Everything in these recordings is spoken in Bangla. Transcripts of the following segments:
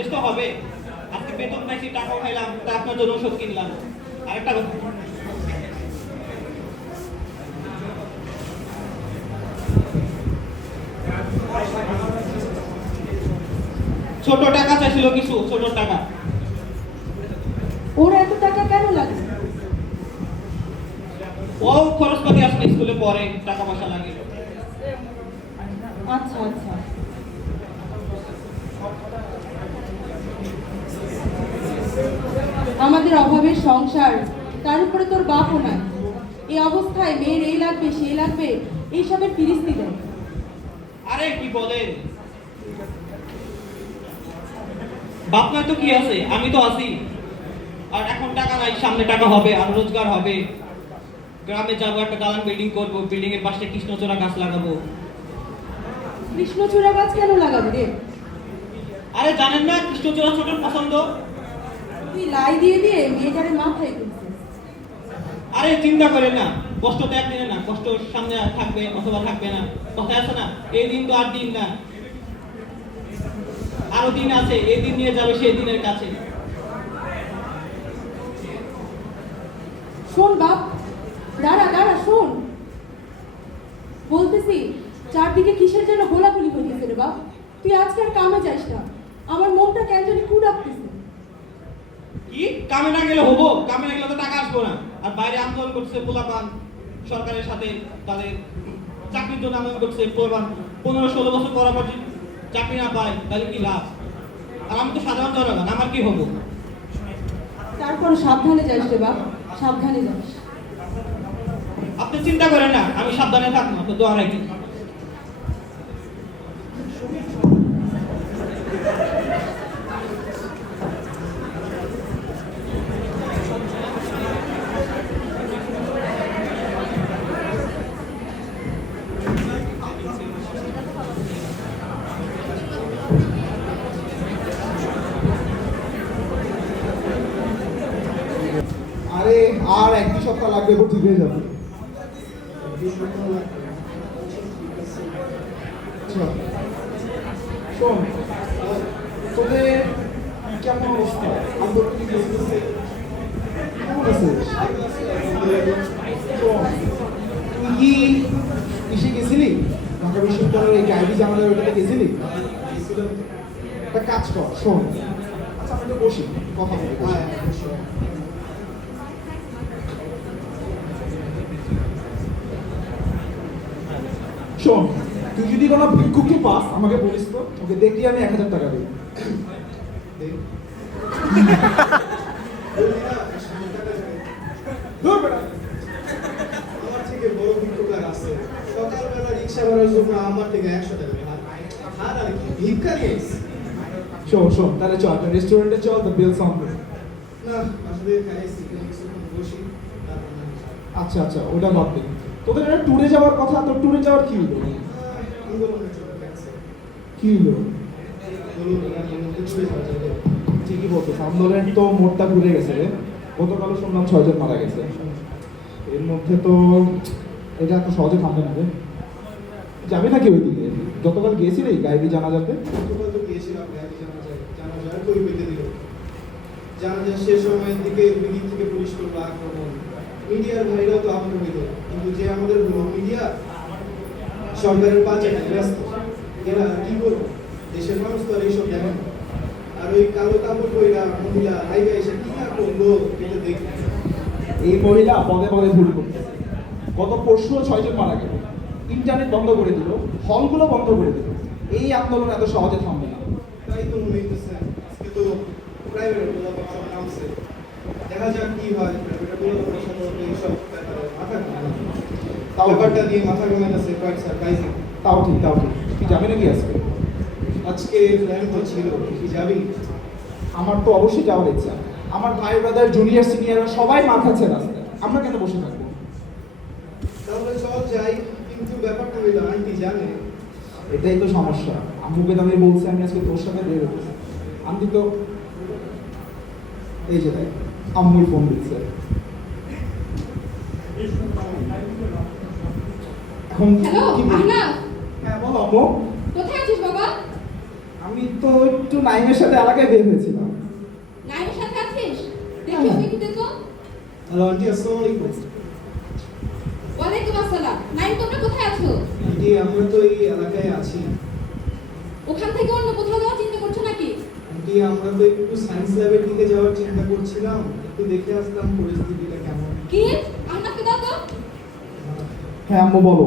শেষ তো হবে। আজকে বেতন পাইছি, টাকাও খাইলাম, তা আপনার জন্য ওষুধ কিনলাম। আরেকটা কথা, ছোট টাকা চাইছিল কিছু, ছোট টাকা। ওর এত টাকা কেন লাগবে? ও খরচপাতি আসলে স্কুলে পড়ে, টাকা পয়সা লাগে। আচ্ছা আচ্ছা, আমাদের অভাবের সংসার, তার উপরে তোর বাপও নাই। এই অবস্থায় মেয়ের এই লাগবে সেই লাগবে এইসবের ফিরিস্তি দেয়। আরে কি বলেন, বাপ নয় তো কি আছে, আমি তো আছি। আর এখন টাকা নাই, সামনে টাকা হবে, আর রোজগার হবে। গ্রামে যাবো, একটা দালান বিল্ডিং করবো, বিল্ডিং এর পাশে কৃষ্ণচূড়া গাছ লাগাবো। কৃষ্ণচূড়া গাছ কেন লাগাবি রে? আরে জানেন না, কৃষ্ণচূড়া ছোট পছন্দ। তুই লাই দিয়ে দিয়ে মেয়েটারে মাথায় তুলছিস। আরে চিন্তা করেন না, কষ্ট তো একদিনে না, কষ্ট সামনে থাকবে অথবা থাকবে না। কথা আছে না, এই দিন তো আর দিন না, আরো দিন আছে। এই দিন নিয়ে যাবে সেই দিনের কাছে। শোন বাপ, দাঁড়া দাঁড়া শোন, বলতেছি চারদিকে কিসের জন্য গোলাগুলি হইতেছে রে বাপ? তুই আজকাল কামে যাস না, আমার মনটা কেন জানি কুড়াপতেছে। কি কামে না গেলে হবো? কামে না গেলে তো টাকা আসবো না। আর বাইরে আন্দোলন করছে পোলাপান, সরকারের সাথে তাদের চাকরির জন্য আন্দোলন করছে পোলাপান। 15-16 বছর পর পর যদি চাকরি না পায় তাহলে কি লাভ? আর আমি তো সাধারণ জনগণ, আমার কি হবো? তারপর সাবধানে যাস রে বাপ, সাবধানে যাস। আপনি চিন্তা করেন না, আমি সাবধানে থাকবো, তো দোয়া রাখি। আরে আর 1-2 সপ্তাহ লাগবে, এরপর ঠিক হয়ে যাবে। আচ্ছা, শোন, তোদের কেমন অবস্থা? আন্দোলন কি চলতেছে? কেমন আছিস? শোন, তুই কি ইসে গেছিলি? ঢাকা বিশ্ববিদ্যালয়ের এই গাইবি জানালার ওইটাতে গেছিলি? একটা কাজ কর, শোন। আচ্ছা, আমি তো বসি, কথা বলি। হ্যাঁ, শোন, তুই যদি কোনো ভিক্ষুককে পাস আমাকে বলিস তো, ওকে দেখলি আমি 1000 টাকা দিই। দূর বেটা। আমার থেকে বড় ভিক্ষুক আর আছে? সকালবেলা রিক্সা ভাড়ার জন্য আমার থেকে 100 টাকা নেয়। আর আর কি ভিক্ষা নিয়েছ? শোন শোন, তাহলে চল একটা রেস্টুরেন্টে চল, তো বিল সাউন্ড। না, আসলে খাইছি, কিছুক্ষণ বসি, তারপর না খাই। আচ্ছা আচ্ছা, ওটা বাদ দে। তোদের একটা ট্যুরে যাওয়ার কথা, তো ট্যুরে যাওয়ার কি হলো? আন্দোলনের জন্য ক্যান্সেল। কি হলো? বলুন, এর মধ্যে ছুঁয়ে যাওয়া যাবে। ঠিকই বলতো, আন্দোলন তো মোড়টা ঘুরে গেছে রে। গতকালও শুনলাম 6 জন মারা গেছে। এর মধ্যে তো এটা এত সহজে থামবে না রে। যাবে নাকি ওইদিকে? গতকাল গিয়েছিলি গাইবি জানাজাতে? গতকাল তো গিয়েছিলাম গাড়ি জানাজার কই পেতে দিল। জানাজার শেষ সময়ের দিকে দুই দিক থেকে পুলিশ করলো আক্রমণ। মিডিয়ার ভাইরাও তো আক্রমিত, কিন্তু যে আমাদের মিডিয়া সরকারের পাঁচাটায় ব্যস্ত। এরা কি করবো? দেশের মানুষ তো আর এইসব দেখে না। আর ওই কালো কাপড় পইরা মহিলা হাইবা এসে কি না করলো এটা দেখি। এই মহিলা পদে পদে ভুল করতেছে। গত পরশুও 6 জন মারা গেল। ইন্টারনেট বন্ধ করে দিল, হলগুলো বন্ধ করে দিল। এই আন্দোলন এত সহজে থামবে না। তাই তো মনে হইতেছে আজকে তো প্রাইভেট গুলো সব নামছে। দেখা যাক কি হয়। প্রাইভেট গুলো সাধারণত এইসব ব্যাপারে মাথা ঘামায় না। তাও ব্যাপারটা দিয়ে মাথা ঘামাইতেছে কোয়াইট সারপ্রাইজিং। তাও ঠিক, তাও ঠিক। তুই যাবি নাকি আজকে? আজকে প্ল্যান তো ছিল, কি যাবি? আমার তো অবশ্যই যাওয়ার ইচ্ছা। আমার ভাই ব্রাদার জুনিয়র সিনিয়ররা সবাই মার খাচ্ছে রাস্তায়, আমরা কেন বসে থাকবো? তাহলে চল যাই, কিন্তু ব্যাপারটা হইলো আন্টি জানে। এটাই তো সমস্যা। আম্মুকে তো আমি বলছি আমি আজকে তোর সাথে বের হতেছি। আন্টি তো এই যে দেখ, আম্মুই ফোন দিচ্ছে। এখন হ্যালো কি বলি? আহনা, হ্যাঁ বলো আম্মু। কোথায় আছিস বাবা? আমি তো একটু নাইমের সাথে এলাকায় বের হয়েছিলাম। নাইমের সাথে আছিস? দেখি ওকে একটু দেখো। হ্যালো আন্টি, আসসালামু আলাইকুম। ওয়ালাইকুম আসসালাম। নাইম, তোমরা কোথায় আছো? আন্টি, আমরা তো এই এলাকায় আছি। ওখান থেকে অন্য কোথাও যাওয়ার চিন্তা করছো নাকি? আন্টি, আমরা তো একটু সায়েন্স ল্যাবের দিকে যাওয়ার চিন্তা করছিলাম, একটু দেখে আসলাম পরিস্থিতিটা কেমন। কি? আহনাফকে দাও তো। হ্যাঁ আম্মু বলো।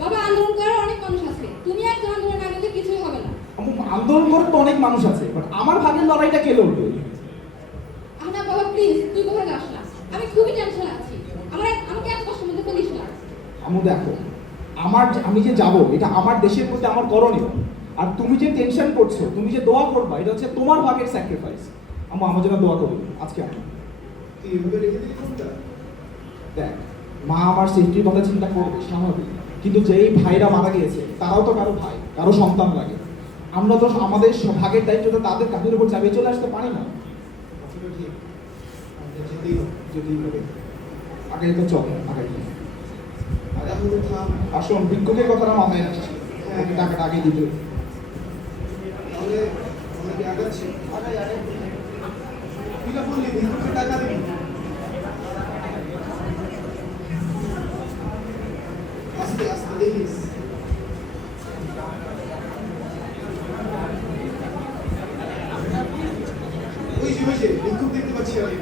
বাবা, আন্দোলন করার অনেক মানুষ আছে, তুমি একজন আন্দোলন না গেলে কিছুই হবে না। আম্মু আন্দোলন করে তো অনেক মানুষ আছে, বাট আমার ভাগের লড়াইটা কে লড়বে? আহনাফ বাবা, প্লিজ তুই কোথায় যাস না, আমি খুবই টেনশনে আছি। আমাকে এত কষ্টের মধ্যে ফেলিস না। আম্মু দেখো, আমি যে যাব এটা আমার দেশের প্রতি আমার করণীয়। আর তুমি যে টেনশন করছো, তুমি যে দোয়া করবা, এটা হচ্ছে তোমার ভাগের স্যাক্রিফাইস। আম্মু আমার জন্য দোয়া করো আজকে। আমি তুই এভাবে রেখে দিলি ফোনটা? দেখ, মা আমার সেফটির কথা চিন্তা করবে, স্বাভাবিক। কিন্তু যেই ভাইরা মারা গিয়েছে তারাও তো কারো ভাই, কারো সন্তান লাগে। আমরা তো আমাদের ভাগের দায়িত্বটা তাদের কাঁধের উপর চাপিয়ে চলে আসতে পারি না। কথাটা ঠিক, আমাদের যেতেই হবে। যদি আগে তো চল আগে। আর এখন তো থাম। আসুন, ভিক্ষুকের কথাটা মাথায় রাখি। হ্যাঁ। টাকাটা আগে দিতে। তাহলে আমরা কি আগাচ্ছি? তুই না বললি ভিক্ষুকে টাকা দিবি? আস্তে আস্তে দেখিস। ওই যে ভিক্ষুক দেখতে পাচ্ছি আমি।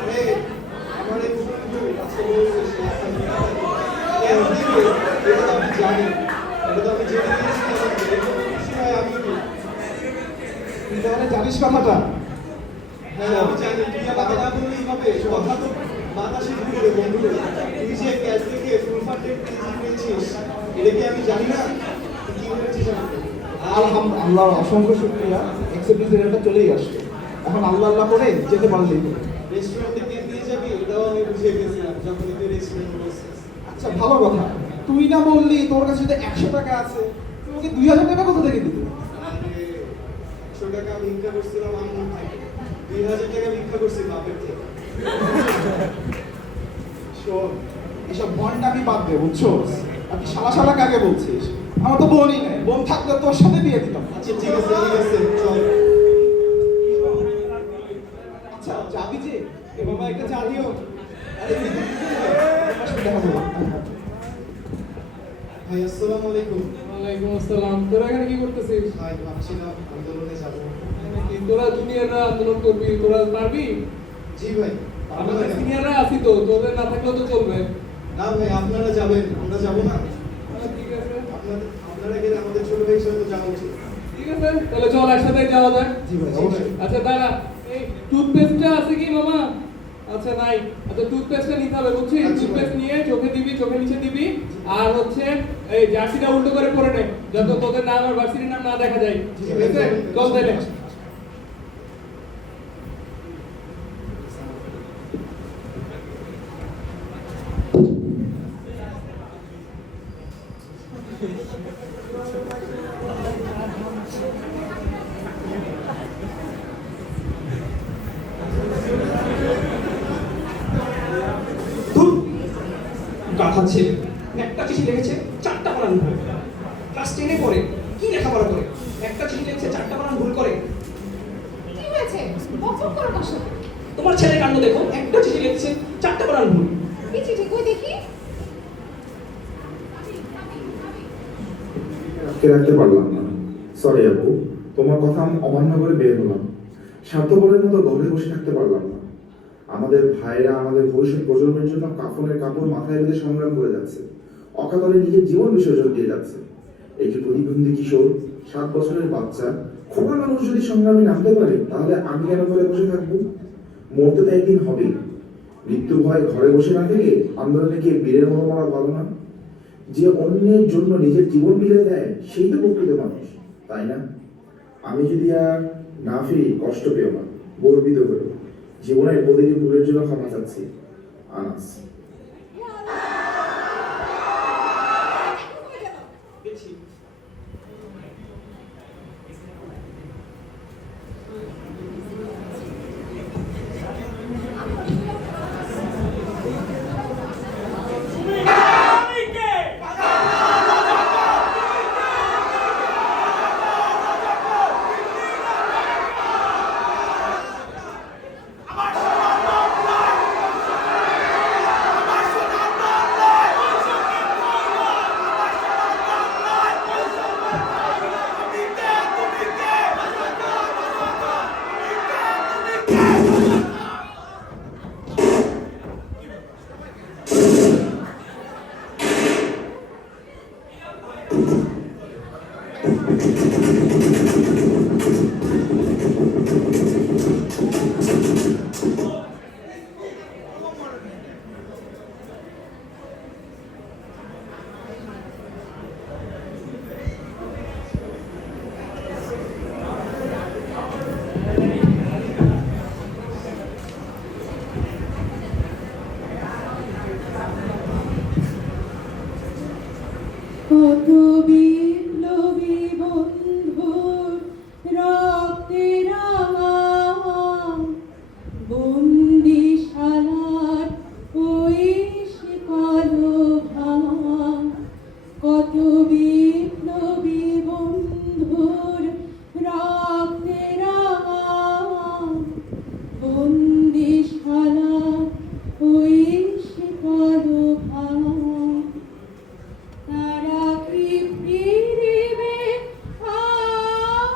আরে, আমার এই বন্ধু আজকে বলছে সে একটা ভিক্ষা কেন দিবে, এটা তো আমি জানি। এটা তো আমি জেনে নিয়েছি আমাকে। এরকম খুশি হয় আমি কি? তুই তাহলে জানিস কথাটা? হ্যাঁ, আমি জানি। তুই আমাকে না বললেই হবে। কথা তো বাতাসে ঘুরবে বন্ধু। তুই যে ক্যাশ থেকে ফুল ফান্ডেড পিজি পেয়েছিস, এটা কি আমি জানি না? তুই কি বলেছিস আমাকে? আল্লাহ অসংখ্য শুকরিয়া, এক্সেপ্টেন্স রেটটা চলেই আসছে। এখন আল্লাহ আল্লাহ করে যেতে পারলেই হলো। রেস্টুরেন্টে কে দিয়ে যাবি এটাও আমি বুঝে গেছিলাম যখন তুই রেস্টুরেন্ট বলছিস। আচ্ছা ভালো কথা, তুই না বললি তোর কাছে যদি 100 টাকা আছে, তুই ওকে 2000 টাকা কোথা থেকে দিবি? আরে, 100 টাকা ভিক্ষা করছিলাম আম্মুর থেকে, 2000 টাকা ভিক্ষা করছি বাপের থেকে। শোন, এসব ভণ্ডামি বাদ দে, বুঝছোস? আর তুই শালা শালা কাকে বলছিস? আমার তো বোনই নেই, বোন থাকলে তোর সাথে বিয়ে দিতাম। আচ্ছা ঠিক আছে চল। আচ্ছা যাবি যে? এ বাবা একটা চা দিও। আরে আমার সাথে দেখা করবো। ভাই আসসালামু আলাইকুম। ওয়ালাইকুম আসসালাম। তোরা এখানে কি করতেছিস? ভাই ভাবছিলাম আন্দোলনে যাব। নাকি তোরা জুনিয়ররা আন্দোলন করবি, তোরা পারবি? জি ভাই। আমাদের সিনিয়ররা আছি তো, তোদের না থাকলেও তো চলবে। না ভাই, আপনারা যাবেন, আমরা যাব না। ঠিক আছে, আপনারা গেলে আমাদের ছোট ভাই হিসেবে তো যাওয়া উচিত। ঠিক আছে, তাহলে চল একসাথে যাওয়া যায়। জি ভাই, অবশ্যই। আচ্ছা দাঁড়া, এই টুথপেস্টটা আছে কি মামা? আচ্ছা নাই। আচ্ছা টুথপেস্টটা নিতে হবে বুঝছিস? আচ্ছা, টুথপেস্ট নিয়ে চোখে দিবি, চোখে নিচে দিবি। আর হচ্ছে এই জার্সিটা উল্টো করে পরে নে, যাতে তোদের নাম আর ভার্সিটির নাম না দেখা যায়। ঠিক আছে, চল তাহলে। গাধা ছেলে, একটা চিঠি লিখেছে 4টা বানান ভুল। ক্লাস 10-এ পড়ে, কি লেখাপড়া করে? একটা চিঠি লিখেছে 4টা বানান ভুল করে। কি হয়েছে? বকবক করো কার সাথে? তোমার ছেলে কাণ্ড দেখো, একটা চিঠি লিখেছে 4টা বানান ভুল। কি চিঠি কই দেখি? আটকে রাখতে পারলাম না। সরি আপু, তোমার কথা আমি অমান্য করে বের হলাম। স্বার্থপরের মতো ঘরে বসে থাকতে পারলাম না। আমাদের ভাইরা আমাদের ভবিষ্যৎ প্রজন্মের জন্য কাফনের কাপড় মাথায় বেঁধে সংগ্রাম করে যাচ্ছে, অকাতরে নিজের জীবন বিসর্জন দিয়ে যাচ্ছে। একটি প্রতিবন্ধী কিশোর, 7 বছরের বাচ্চা, খোকা মানুষ যদি সংগ্রামে নামতে পারে, তাহলে আমি কেন ঘরে বসে থাকবো? মরতে তো একদিন হবেই। মৃত্যু ভয় ঘরে বসে না থেকে আন্দোলনে গিয়ে বীরের মতো মরা ভালো না? যে অন্যের জন্য নিজের জীবন বিলে দেয়, সেই তো প্রকৃত মানুষ, তাই না? আমি যদি আর না ফিরি, কষ্ট পেও না, গর্বিত হয়ে জীবনের প্রতিটি ভুলের জন্য ক্ষমা চাচ্ছি। আনাস। দেখছি কত বিপ্লবী বন্ধুর রক্তে রাঙা বন্দিশালার ওই শিকল ভাঙা, কত বিপ্লবী বন্ধুর রক্তে রাঙা বন্দিশালার ওই শিকল ভাঙা। তারা কি ফিরিবে আর?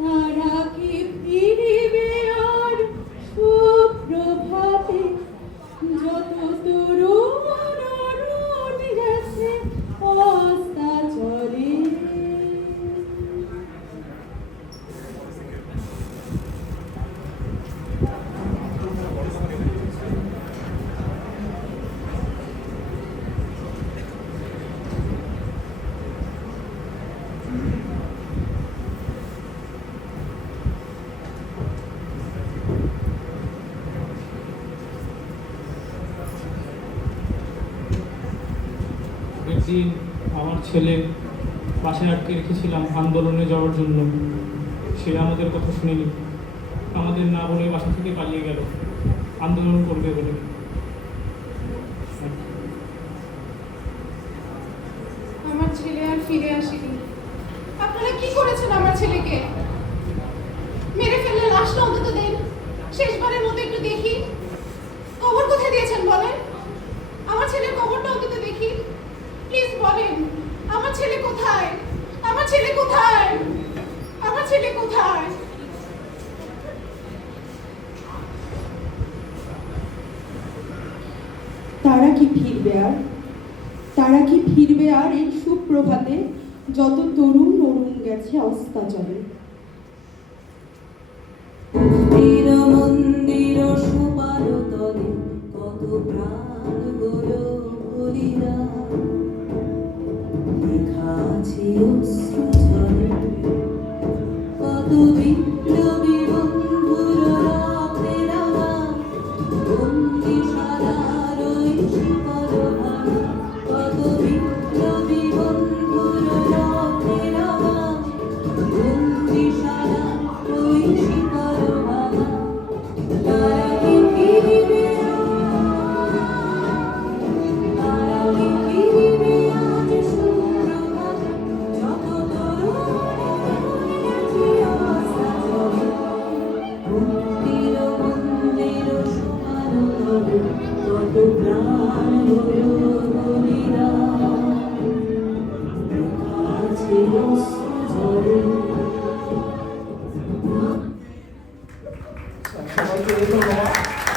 তারা কি ফিরিবে আর সুপ্রভাতে? যত তরুণ রোদ গেছে অস্তাচলে। একদিন আমার ছেলে বাসায় আটকে রেখেছিলাম আন্দোলনে যাওয়ার জন্য। সে আমাদের কথা শুনেনি, আমাদের না বলে বাসা থেকে পালিয়ে গেল আন্দোলন করবে বলে। আমার ছেলে আর ফিরে আসেনি। আপনারা কি করেছেন আমার ছেলেকে? মেরে ফেললে লাশটা অন্তত দেন, শেষবারের মতো একটু দেখি। কবর কোথায় দিয়েছেন বলেন? আমার ছেলের কবরটা অন্তত দেখি, প্লিজ বলেন। আমার ছেলে কোথায়? আমার ছেলে কোথায়? আমার ছেলে কোথায়? তারা কি ফিরবে আর? তারা কি ফিরবে আর এই সুপ্রভাতে? যত তরুণ অরুণ গেছে অস্তাচলে। মন্দির মন্দির সোপান তলে কত প্রাণ গলো বলিরা, লেখা আছে অশ্রু জলে কত বিপ্লবী বন্ধুর রক্তে রাঙা বন্দিশালার ওই শিকল ভাঙা, কত বিপ্লবী বন্ধুর রক্তে রাঙা বন্দিশালার ওই শিকল ভাঙা। তারা কি ফিরিবে আর? তারা কি ফিরিবে আজ সুপ্রভাতে? যত তরুণ গেছে অস্তাচলে। মন্দির মন্দির সোপান তলে কত প্রাণ